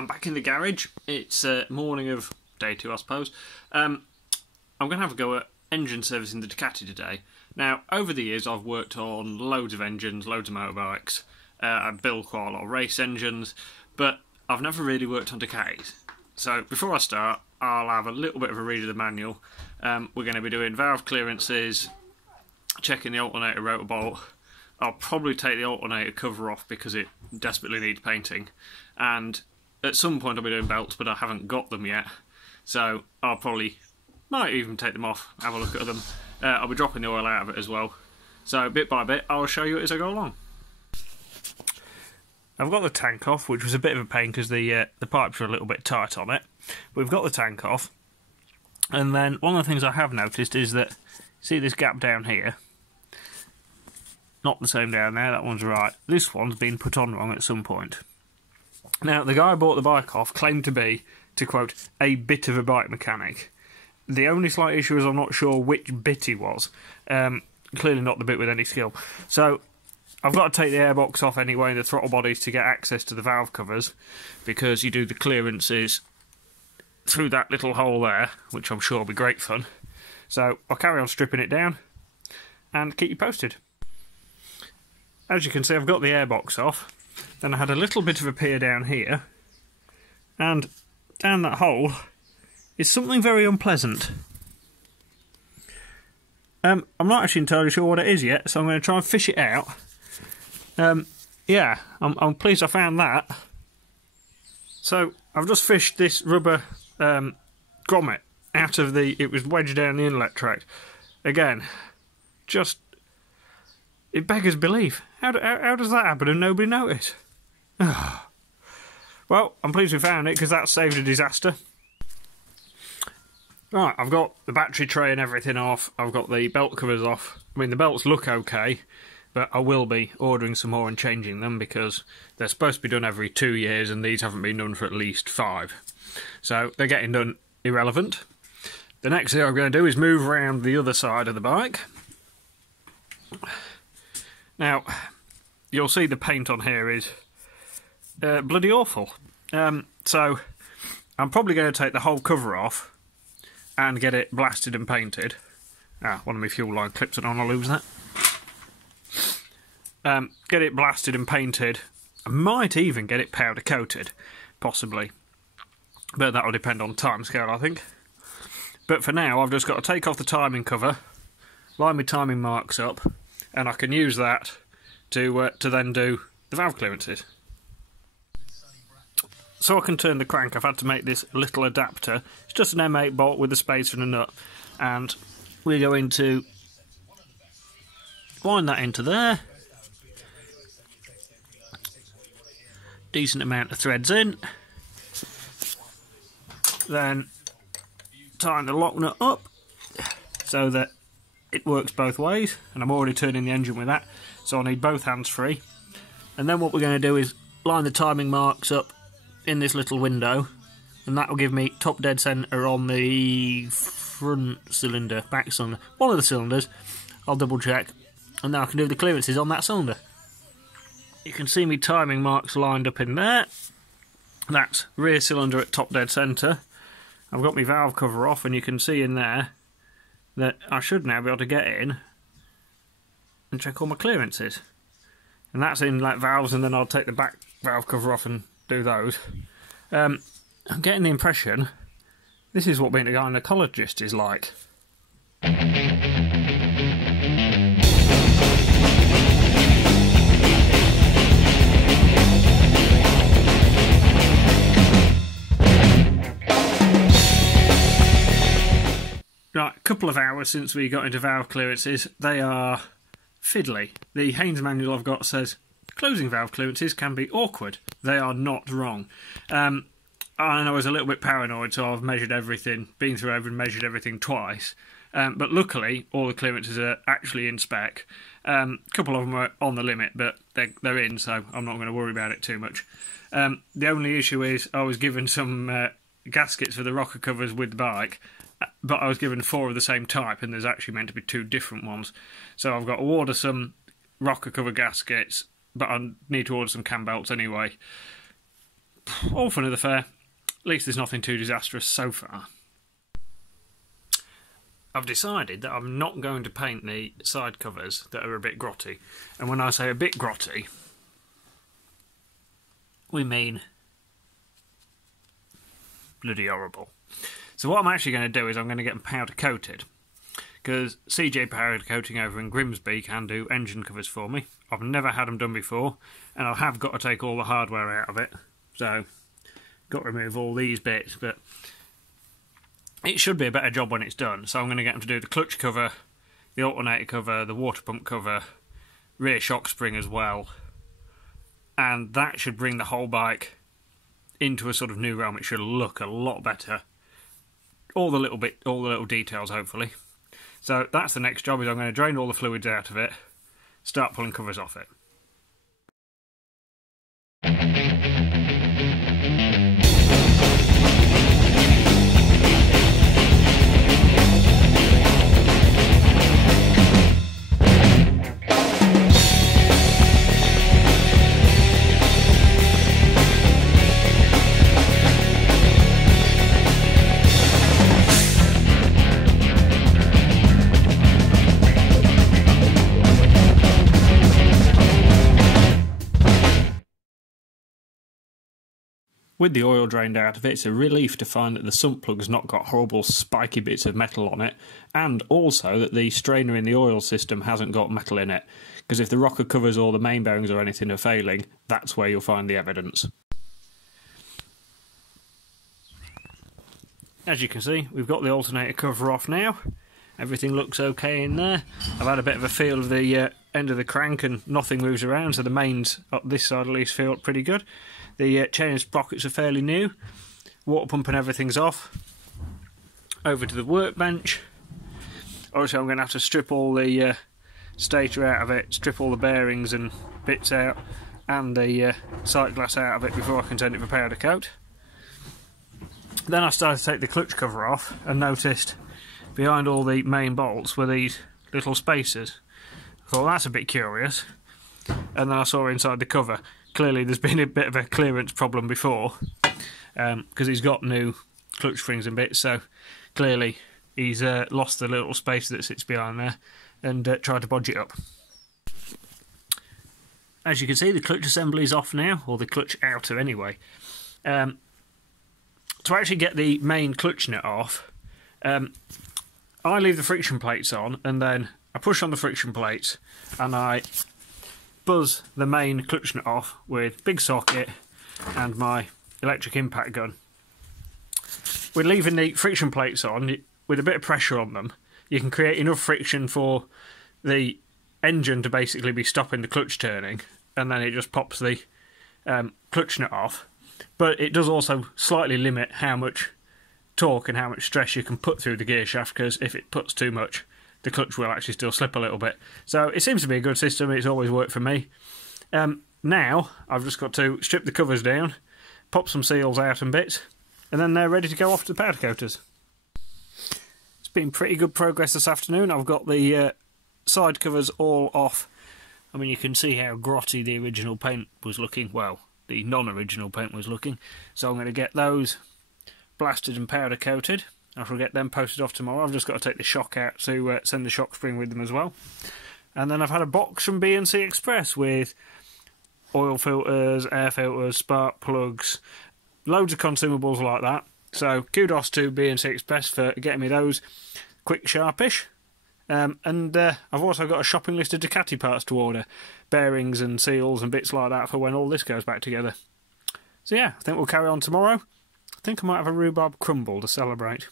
I'm back in the garage. It's morning of day 2, I suppose. I'm going to have a go at engine servicing the Ducati today. Now, over the years, I've worked on loads of engines, loads of motorbikes. I build quite a lot of race engines, but I've never really worked on Ducatis. So before I start, I'll have a little bit of a read of the manual. We're going to be doing valve clearances, checking the alternator rotor bolt. I'll probably take the alternator cover off because it desperately needs painting. And at some point I'll be doing belts, but I haven't got them yet. So I'll might even take them off, have a look at them. I'll be dropping the oil out of it as well. So bit by bit, I'll show you it as I go along. I've got the tank off, which was a bit of a pain because the pipes are a little bit tight on it. But we've got the tank off. And then one of the things I have noticed is that, see this gap down here? Not the same down there, that one's right. This one's been put on wrong at some point. Now, the guy I bought the bike off claimed to be, to quote, a bit of a bike mechanic. The only slight issue is I'm not sure which bit he was. Clearly not the bit with any skill. So, I've got to take the airbox off anyway and the throttle bodies to get access to the valve covers, because you do the clearances through that little hole there, which I'm sure will be great fun. So, I'll carry on stripping it down and keep you posted. As you can see, I've got the airbox off. Then I had a little bit of a peer down here, and down that hole is something very unpleasant. I'm not actually entirely sure what it is yet, so I'm going to try and fish it out. Yeah, I'm pleased I found that. So I've just fished this rubber grommet out of it was wedged down the inlet track. Again, it beggars belief. How does that happen and nobody noticed? Well, I'm pleased we found it because that saved a disaster. Right, I've got the battery tray and everything off. I've got the belt covers off. I mean, the belts look okay, but I will be ordering some more and changing them because they're supposed to be done every 2 years and these haven't been done for at least 5. So they're getting done irrelevant. The next thing I'm going to do is move around the other side of the bike. Now, you'll see the paint on here is bloody awful. So, I'm probably going to take the whole cover off and get it blasted and painted. One of my fuel line clips, I don't want to lose that. Get it blasted and painted. I might even get it powder coated, possibly. But that will depend on timescale, I think. But for now, I've just got to take off the timing cover, line my timing marks up, and I can use that to then do the valve clearances. So I can turn the crank, I've had to make this little adapter. It's just an M8 bolt with a spacer and a nut. And we're going to wind that into there. Decent amount of threads in. Then tighten the lock nut up so that it works both ways, and I'm already turning the engine with that, so I need both hands free. And then what we're going to do is line the timing marks up in this little window, and that will give me top dead centre on the front cylinder, back cylinder, one of the cylinders. I'll double check, and then I can do the clearances on that cylinder. You can see me timing marks lined up in there. That's rear cylinder at top dead centre. I've got my valve cover off, and you can see in there that I should now be able to get in and check all my clearances. And that's in like valves, and then I'll take the back valve cover off and do those. I'm getting the impression this is what being a gynecologist is like. Right, a couple of hours since we got into valve clearances. They are fiddly. The Haynes manual I've got says closing valve clearances can be awkward. They are not wrong. And I was a little bit paranoid, so I've measured everything, been through and measured everything twice. But luckily, all the clearances are actually in spec. A couple of them are on the limit, but they're in, so I'm not going to worry about it too much. The only issue is I was given some gaskets for the rocker covers with the bike, but I was given 4 of the same type, and there's actually meant to be 2 different ones. So I've got to order some rocker cover gaskets, but I need to order some cam belts anyway. all fun of the fair. At least there's nothing too disastrous so far. I've decided that I'm not going to paint the side covers that are a bit grotty. And when I say a bit grotty, we mean bloody horrible. So what I'm actually going to do is I'm going to get them powder coated. Because CJ Powder Coating over in Grimsby can do engine covers for me. I've never had them done before, and I have got to take all the hardware out of it. So, got to remove all these bits, but it should be a better job when it's done. So I'm going to get them to do the clutch cover, the alternator cover, the water pump cover, rear shock spring as well. And that should bring the whole bike into a sort of new realm. It should look a lot better. All the little details, hopefully. So that's the next job, is I'm going to drain all the fluids out of it, start pulling covers off it. With the oil drained out of it, it's a relief to find that the sump plug's not got horrible spiky bits of metal on it, and also that the strainer in the oil system hasn't got metal in it, because if the rocker covers or the main bearings or anything are failing, that's where you'll find the evidence. As you can see, we've got the alternator cover off now. Everything looks okay in there. I've had a bit of a feel of the end of the crank and nothing moves around, so the mains up this side at least feel pretty good. The chain and sprockets are fairly new. Water pump and everything's off. Over to the workbench. Obviously I'm going to have to strip all the stator out of it, strip all the bearings and bits out, and the sight glass out of it before I can send it for powder coat. Then I started to take the clutch cover off and noticed behind all the main bolts were these little spacers. I thought, that's a bit curious. And then I saw inside the cover, clearly there's been a bit of a clearance problem before, because he's got new clutch springs and bits, so clearly he's lost the little spacer that sits behind there and tried to bodge it up. As you can see, the clutch assembly is off now, or the clutch outer anyway. To actually get the main clutch nut off, I leave the friction plates on, and then I push on the friction plates and I buzz the main clutch nut off with big socket and my electric impact gun. With leaving the friction plates on, with a bit of pressure on them, you can create enough friction for the engine to basically be stopping the clutch turning, and then it just pops the clutch nut off. But it does also slightly limit how much torque and how much stress you can put through the gear shaft, because if it puts too much, the clutch will actually still slip a little bit. So it seems to be a good system. It's always worked for me. Now I've just got to strip the covers down, pop some seals out and bits, and then they're ready to go off to the powder coaters. It's been pretty good progress this afternoon. I've got the side covers all off. I mean, you can see how grotty the original paint was looking. Well, the non-original paint was looking. So I'm going to get those blasted and powder coated. I shall get them posted off tomorrow. I've just got to take the shock out to send the shock spring with them as well. And then I've had a box from B&C Express with oil filters, air filters, spark plugs, loads of consumables like that. So kudos to B&C Express for getting me those quick, sharpish. And I've also got a shopping list of Ducati parts to order, bearings and seals and bits like that for when all this goes back together. So yeah, I think we'll carry on tomorrow. I think I might have a rhubarb crumble to celebrate.